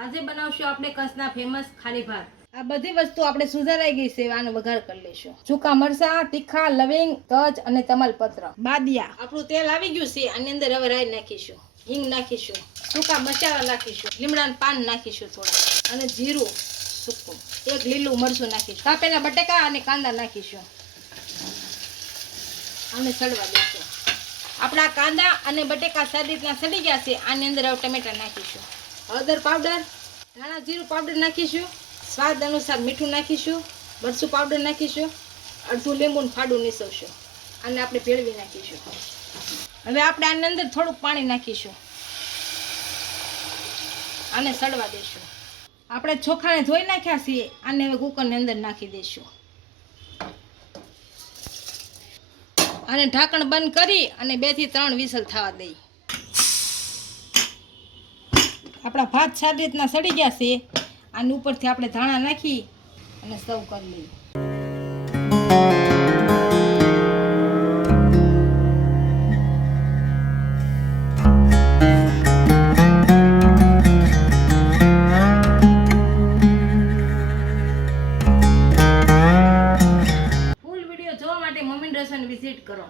આજે બનાવશું આપણે કચ્છના ફેમસ ખારી ભાત। આ બધી વસ્તુ આપણે સુધારાઈ ગઈ છે, આનો વઘાર કરી લેશું। સૂકા મરચા, તીખા, લવિંગ, તજ અને તમાલપત્ર, બાદિયા। આપણું તેલ આવી ગયું છે, આની અંદર હવે રાઈ નાખીશું, હિંગ નાખીશું, સૂકા મસાલા નાખીશું, લીમડાના પાન નાખીશું થોડા, અને જીરું સૂકું, એક લીલું મરચું નાખીશું, કાપેલા બટેકા અને કાંદા નાખીશું, આને સડવા દઈશું। આપણા કાંદા અને બટેકા સારી રીતના સડી ગયા છે, આની અંદર હવે ટમેટા નાખીશું, હળદર પાવડર, ધાણા જીરું પાવડર નાખીશું, સ્વાદ અનુસાર મીઠું નાખીશું, મરચું પાવડર નાખીશું, અડધું લીંબુનું ફાડું નીસવશું, આને આપણે ભેળવી નાખીશું। હવે આપણે આની અંદર થોડુંક પાણી નાખીશું, આને સડવા દઈશું। આપણે ચોખાને ધોઈ નાખ્યા છીએ, આને હવે કુકરની અંદર નાખી દઈશું, અને ઢાંકણ બંધ કરી અને 2 થી 3 વિસલ થવા દઈ। આપણા ભાત સારી રીતના સડી ગયા છે, આની ઉપરથી આપણે ધાણા નાખી અને સર્વ કરી લઈએ। ફૂલ વિડીયો જોવા માટે મમ્મી રસોઈને વિઝિટ કરો।